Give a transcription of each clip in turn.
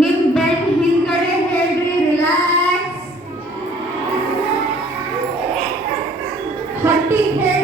ನಿಮ್ ಬೆನ್ ಹಿಂದ್ಗಡೆ ಹೇಳ್ರಿ ರಿಲ್ಯಾಕ್ಸ್ ಹೊಟ್ಟಿ ಹೇಳ್ರಿ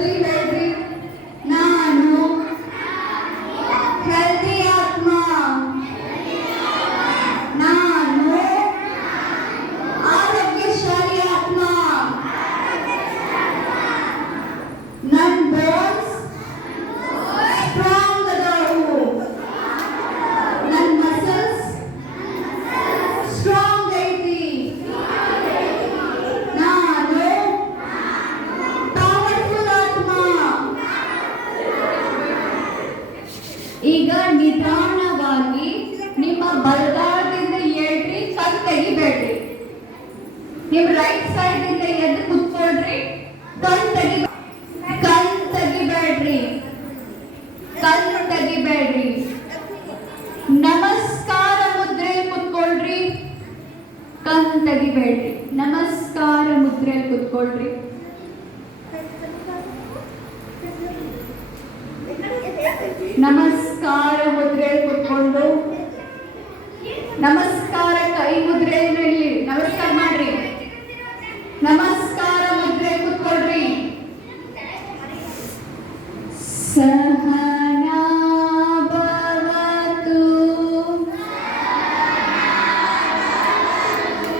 ನಿಮ್ ರೈಟ್ ಸೈಡ್ ಇಂದ ಎದ್ದು ಕುತ್ಕೊಳ್ರಿ. ಕಣ್ ತೆಗಿ ಕಣ್ ತೆಗಿಬೇಡ್ರಿ. ಕಣ್ ತೆಗಿಬೇಡ್ರಿ. ನಮಸ್ಕಾರ ಮುದ್ರೆ ಕುತ್ಕೊಳ್ರಿ. ಕಣ್ ತೆಗಿಬೇಡ್ರಿ. ನಮಸ್ಕಾರ ಮುದ್ರೆ ಕುತ್ಕೊಳ್ರಿ. ನಮಸ್ಕಾರ ಮುದ್ರೆ ಕುತ್ಕೊಂಡು. ನಮಸ್ಕಾರ ಕೈ ಮುದ್ರೆ